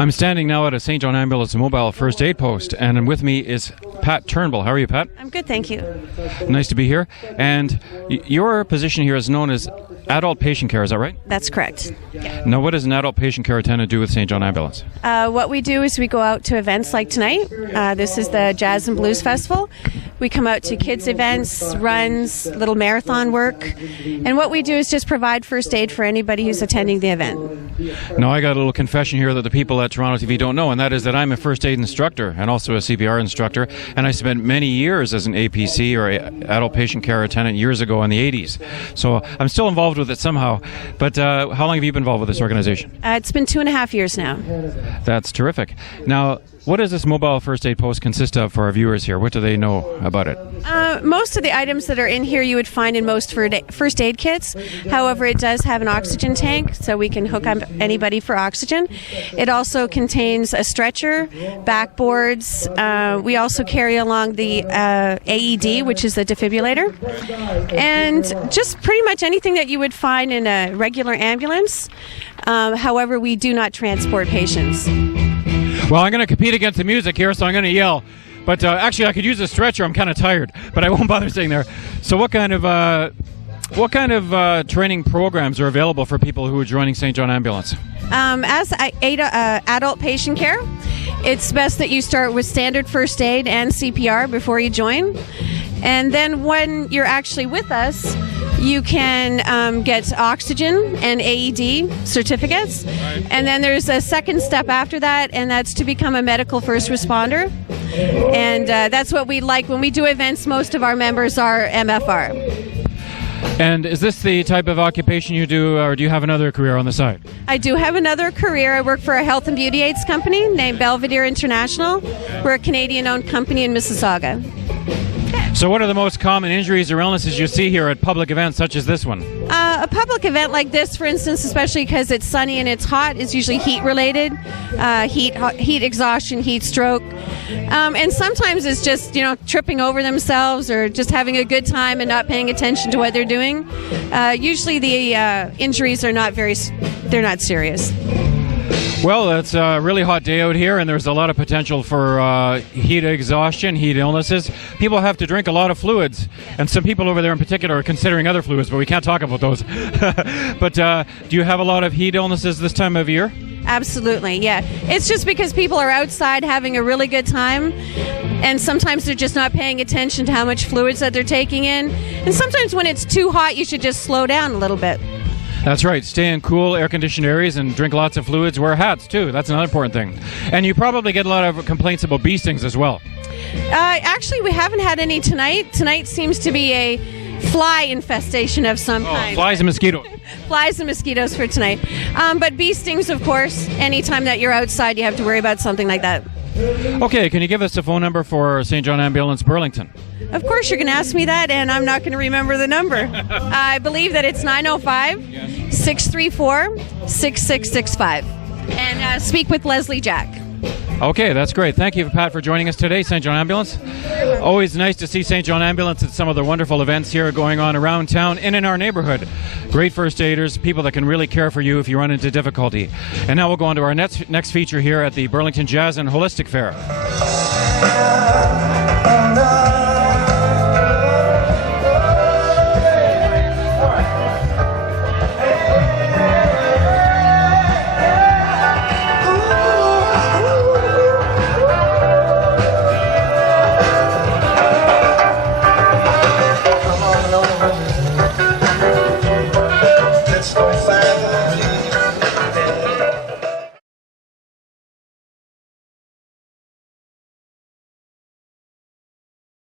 I'm standing now at a St. John Ambulance mobile first aid post, and with me is Pat Turnbull. How are you, Pat? I'm good, thank you. Nice to be here. And your position here is known as adult patient care, is that right? That's correct. Now, what does an adult patient care attendant do with St. John Ambulance? What we do is we go out to events like tonight. This is the Jazz and Blues Festival. We come out to kids' events, runs, little marathon work. And what we do is just provide first aid for anybody who's attending the event. Now, I got a little confession here that the people at Toronto TV don't know, and that is that I'm a first aid instructor and also a CPR instructor, and I spent many years as an APC, or adult patient care attendant, years ago in the 80s. So I'm still involved with it somehow. But how long have you been involved with this organization? It's been 2.5 years now. That's terrific. Now, what does this mobile first aid post consist of for our viewers here? What do they know about it? Most of the items that are in here you would find in most first aid kits. However, it does have an oxygen tank, so we can hook up anybody for oxygen. It also contains a stretcher, backboards. We also carry along the AED, which is the defibrillator, and just pretty much anything that you would find in a regular ambulance. However, we do not transport patients. Well, I'm going to compete against the music here, so I'm going to yell. But actually, I could use a stretcher. I'm kind of tired, but I won't bother staying there. So what kind of training programs are available for people who are joining St. John Ambulance? As adult patient care, it's best that you start with standard first aid and CPR before you join. And then when you're actually with us, you can get oxygen and AED certificates. Right. And then there's a second step after that, and that's to become a medical first responder. And that's what we like. When we do events, most of our members are MFR. And is this the type of occupation you do, or do you have another career on the side? I do have another career. I work for a health and beauty aids company named Belvedere International. We're a Canadian-owned company in Mississauga. So what are the most common injuries or illnesses you see here at public events such as this one? A public event like this, for instance, especially because it's sunny and it's hot, is usually heat-related, heat exhaustion, heat stroke. And sometimes it's just, tripping over themselves or just having a good time and not paying attention to what they're doing. Usually the injuries are they're not serious. Well, it's a really hot day out here, and there's a lot of potential for heat exhaustion, heat illnesses. People have to drink a lot of fluids, and some people over there in particular are considering other fluids, but we can't talk about those. But do you have a lot of heat illnesses this time of year? Absolutely, yeah. It's just because people are outside having a really good time, and sometimes they're just not paying attention to how much fluids that they're taking in. And sometimes when it's too hot, you should just slow down a little bit. That's right. Stay in cool, air-conditioned areas and drink lots of fluids. Wear hats, too. That's another important thing. And you probably get a lot of complaints about bee stings as well. Actually, we haven't had any tonight. Tonight seems to be a fly infestation of some kind. Flies and mosquitoes. Flies and mosquitoes for tonight. But bee stings, of course. Anytime that you're outside, you have to worry about something like that. Okay, can you give us the phone number for St. John Ambulance Burlington? Of course, you're going to ask me that, and I'm not going to remember the number. I believe that it's 905-634-6665. And speak with Leslie Jack. Okay, that's great. Thank you, Pat, for joining us today, St. John Ambulance. Always nice to see St. John Ambulance at some of the wonderful events here going on around town and in our neighborhood. Great first aiders, people that can really care for you if you run into difficulty. And now we'll go on to our next feature here at the Burlington Jazz and Holistic Fair. Let's go find